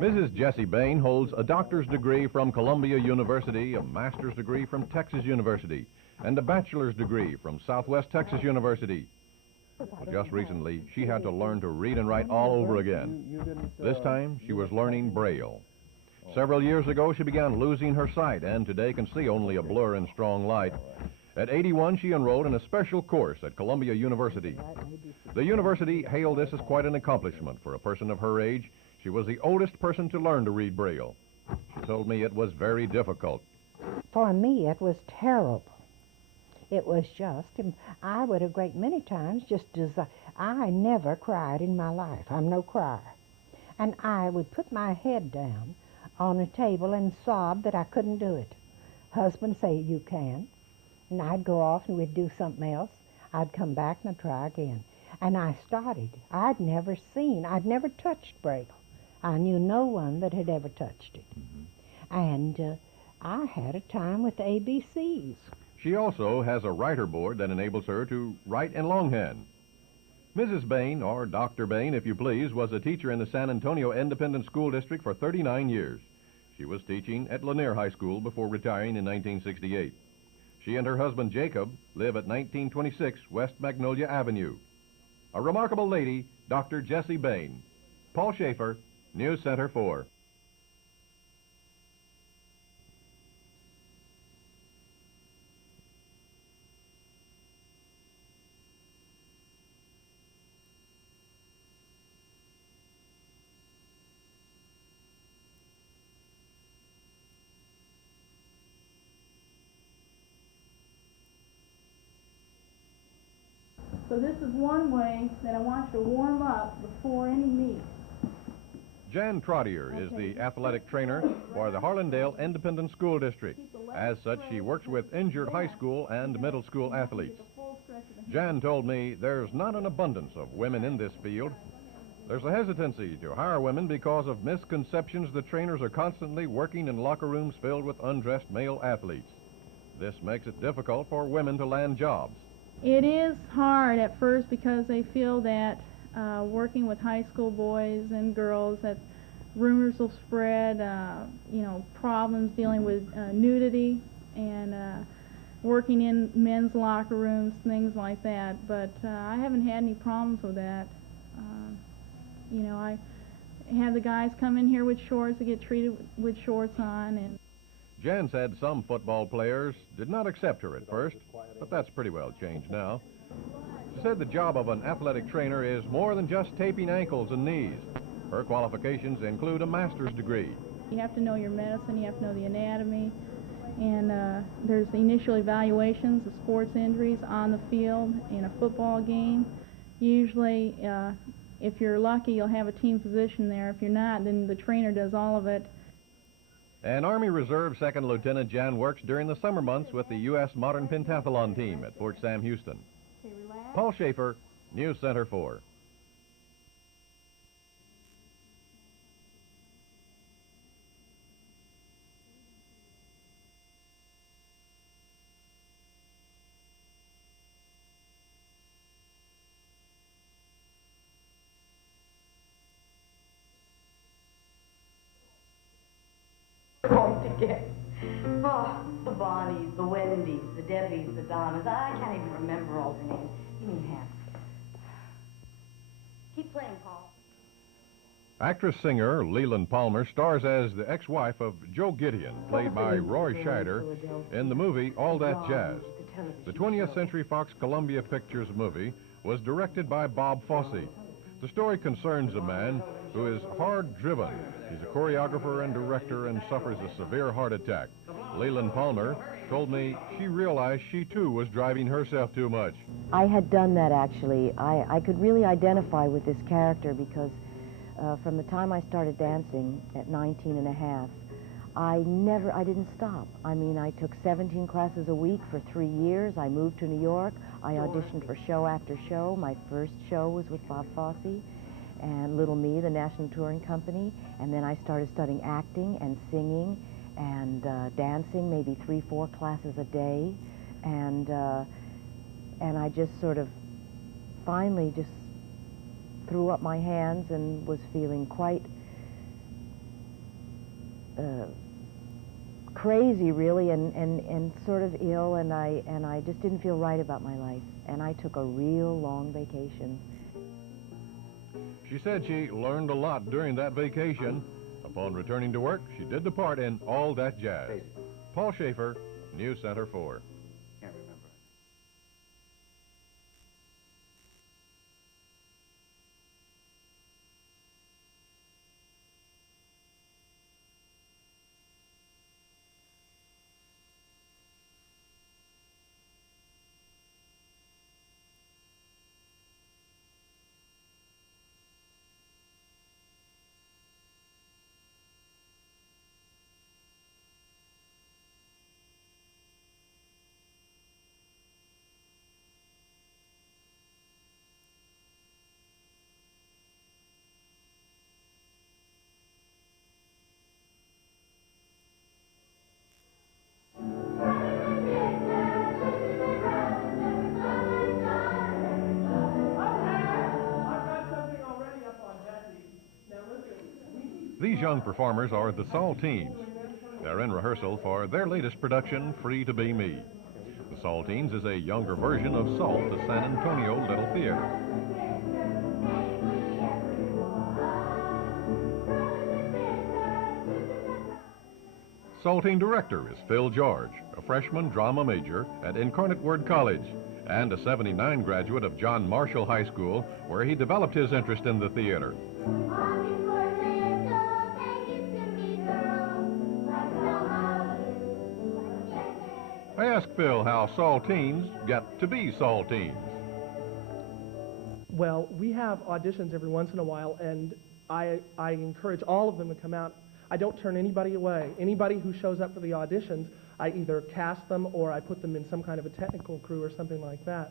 Mrs. Jessie Bain holds a doctor's degree from Columbia University, a master's degree from Texas University, and a bachelor's degree from Southwest Texas University. Well, just recently, she had to learn to read and write all over again. This time, she was learning Braille. Several years ago, she began losing her sight and today can see only a blur in strong light. At 81, she enrolled in a special course at Columbia University. The university hailed this as quite an accomplishment for a person of her age. She was the oldest person to learn to read Braille. She told me it was very difficult. For me, it was terrible. It was just, I would a great many times I never cried in my life. I'm no crier. And I would put my head down on a table and sob that I couldn't do it. Husband say, you can. And I'd go off and we'd do something else. I'd come back and I'd try again. And I started. I'd never touched Braille. I knew no one that had ever touched it. And I had a time with the ABCs. She also has a writer board that enables her to write in longhand. Mrs. Bain, or Dr. Bain, if you please, was a teacher in the San Antonio Independent School District for 39 years. She was teaching at Lanier High School before retiring in 1968. She and her husband, Jacob, live at 1926 West Magnolia Avenue. A remarkable lady, Dr. Jessie Bain. Paul Schaefer, News Center 4. So this is one way that I want you to warm up before any meet. Jan Trottier is the athletic trainer for the Harlandale Independent School District. As such, she works with injured high school and middle school athletes. Jan told me there's not an abundance of women in this field. There's a hesitancy to hire women because of misconceptions the trainers are constantly working in locker rooms filled with undressed male athletes. This makes it difficult for women to land jobs. It is hard at first because they feel that working with high school boys and girls, that rumors will spread, problems dealing with nudity and working in men's locker rooms, things like that. But I haven't had any problems with that. I have the guys come in here with shorts, they get treated with shorts on. And Jan said some football players did not accept her at first, but that's pretty well changed now. She said the job of an athletic trainer is more than just taping ankles and knees. Her qualifications include a master's degree. You have to know your medicine, you have to know the anatomy, and there's initial evaluations of sports injuries on the field in a football game. Usually, if you're lucky, you'll have a team physician there. If you're not, then the trainer does all of it. An Army Reserve Second Lieutenant Jan works during the summer months with the U.S. Modern Pentathlon team at Fort Sam Houston. Paul Schaefer, News Center 4. Going to get. Oh, the Bonnies, the Wendy's, the Debbies, the Donnas. I can't even remember all their names. Give me a hand. Keep playing, Paul. Actress-singer Leland Palmer stars as the ex-wife of Joe Gideon, played by Roy Scheider, in the movie All That Jazz. The 20th Century Fox Columbia Pictures movie was directed by Bob Fosse. The story concerns a man who is hard-driven. He's a choreographer and director and suffers a severe heart attack. Leland Palmer told me she realized she, too, was driving herself too much. I had done that, actually. I could really identify with this character because from the time I started dancing at 19 and a half, I didn't stop. I mean, I took 17 classes a week for 3 years. I moved to New York. I auditioned for show after show. My first show was with Bob Fosse and Little Me, the National Touring Company. And then I started studying acting and singing and dancing, maybe 3-4 classes a day. And I just sort of finally just threw up my hands and was feeling quite crazy, really, and sort of ill, and I just didn't feel right about my life, and I took a real long vacation. She said she learned a lot during that vacation. Upon returning to work, she did depart in all that jazz. Paul Schaefer, News Center 4. Can't remember. These young performers are the Saltines. They're in rehearsal for their latest production, Free to Be Me. The Saltines is a younger version of Salt, the San Antonio Little Theater. Saltine director is Phil George, a freshman drama major at Incarnate Word College and a '79 graduate of John Marshall High School, where he developed his interest in the theater. I asked Phil how Saltines get to be Saltines. Well, we have auditions every once in a while, and I encourage all of them to come out. I don't turn anybody away. Anybody who shows up for the auditions, I either cast them or I put them in some kind of a technical crew or something like that.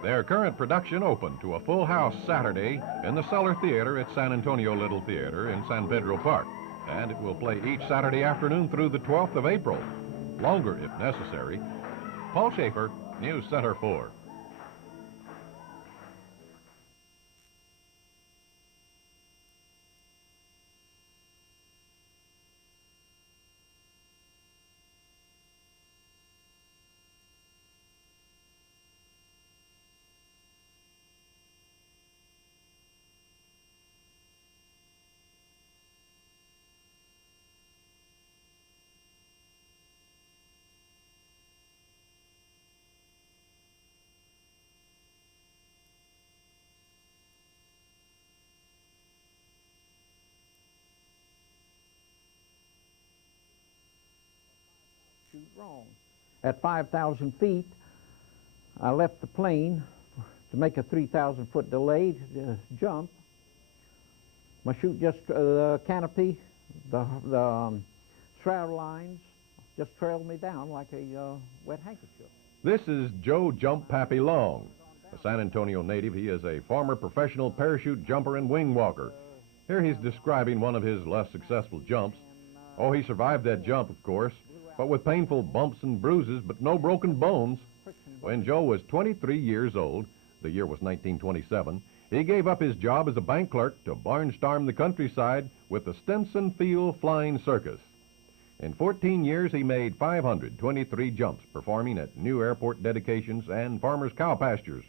Their current production opened to a full house Saturday in the Cellar Theater at San Antonio Little Theater in San Pedro Park, and it will play each Saturday afternoon through the 12th of April, longer if necessary. Paul Schaefer, News Center 4. Wrong. At 5,000 feet, I left the plane to make a 3,000-foot delayed jump. My chute just, the canopy, the shroud lines just trailed me down like a wet handkerchief. This is Joe Jump Pappy Long. A San Antonio native, he is a former professional parachute jumper and wing walker. Here he's describing one of his less successful jumps. Oh, he survived that jump, of course, but with painful bumps and bruises, but no broken bones. When Joe was 23 years old, the year was 1927, he gave up his job as a bank clerk to barnstorm the countryside with the Stinson Field Flying Circus. In 14 years, he made 523 jumps, performing at new airport dedications and farmers' cow pastures.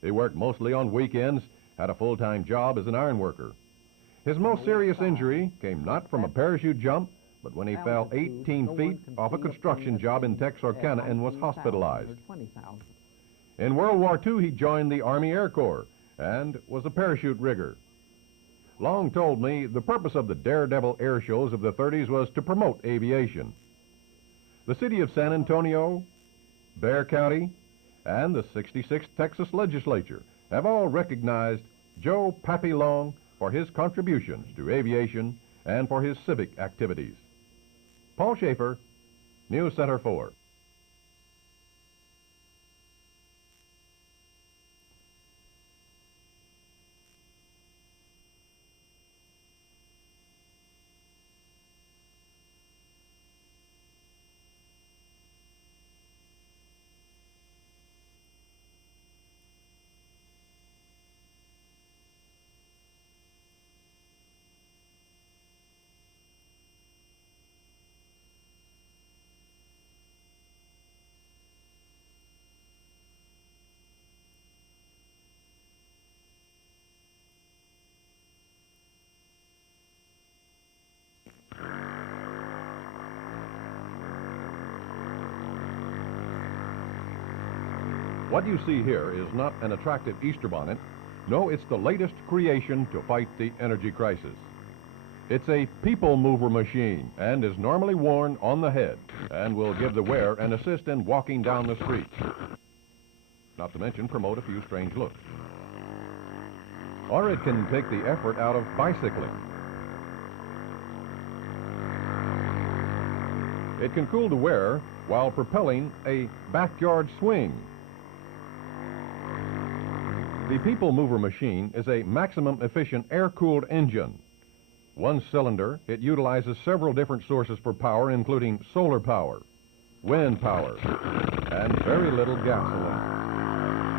He worked mostly on weekends, had a full-time job as an iron worker. His most serious injury came not from a parachute jump, but when he fell 18 feet off a construction job in Texarkana and was hospitalized. In World War II, he joined the Army Air Corps and was a parachute rigger. Long told me the purpose of the daredevil air shows of the 30s was to promote aviation. The city of San Antonio, Bexar County, and the 66th Texas Legislature have all recognized Joe Pappy Long for his contributions to aviation and for his civic activities. Paul Schaefer, News Center 4. What you see here is not an attractive Easter bonnet. No, it's the latest creation to fight the energy crisis. It's a people mover machine and is normally worn on the head and will give the wearer an assist in walking down the street. Not to mention promote a few strange looks. Or it can take the effort out of bicycling. It can cool the wearer while propelling a backyard swing. The people mover machine is a maximum efficient air-cooled engine. One cylinder, it utilizes several different sources for power, including solar power, wind power, and very little gasoline.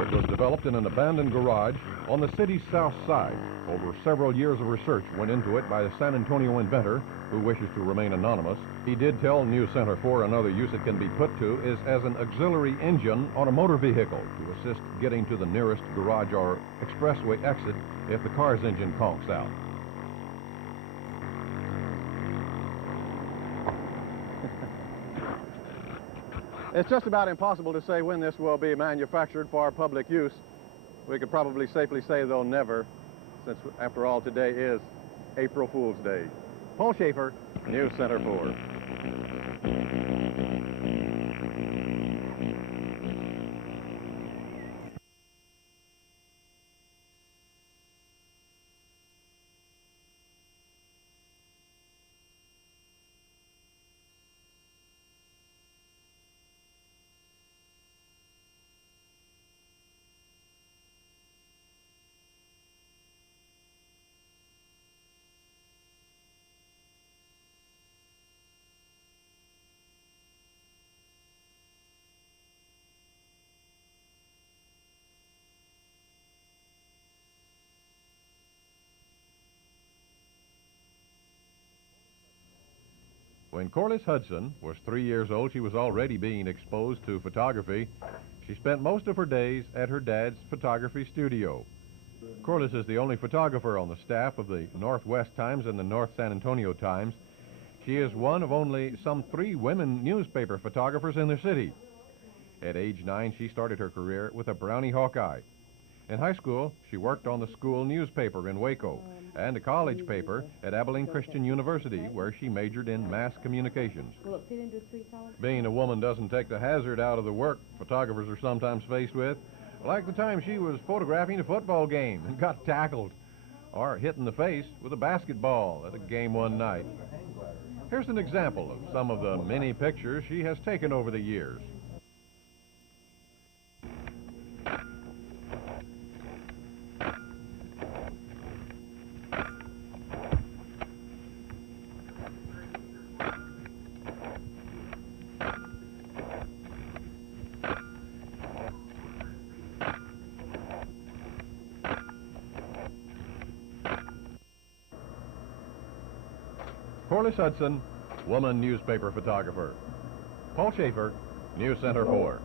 It was developed in an abandoned garage on the city's south side. Over several years of research went into it by the San Antonio inventor, who wishes to remain anonymous. He did tell News Center 4 another use it can be put to is as an auxiliary engine on a motor vehicle to assist getting to the nearest garage or expressway exit if the car's engine conks out. It's just about impossible to say when this will be manufactured for public use. We could probably safely say they'll never, since after all today is April Fool's Day. Paul Schaefer, News Center 4. When Corliss Hudson was 3 years old, she was already being exposed to photography. She spent most of her days at her dad's photography studio. Corliss is the only photographer on the staff of the Northwest Times and the North San Antonio Times. She is one of only some 3 women newspaper photographers in the city. At age 9, she started her career with a Brownie Hawkeye. In high school, she worked on the school newspaper in Waco and a college paper at Abilene Christian University, where she majored in mass communications. Will it fit into 3 colors? Being a woman doesn't take the hazard out of the work photographers are sometimes faced with, like the time she was photographing a football game and got tackled, or hit in the face with a basketball at a game one night. Here's an example of some of the many pictures she has taken over the years. Corliss Hudson, woman newspaper photographer. Paul Schaefer, News Center 4.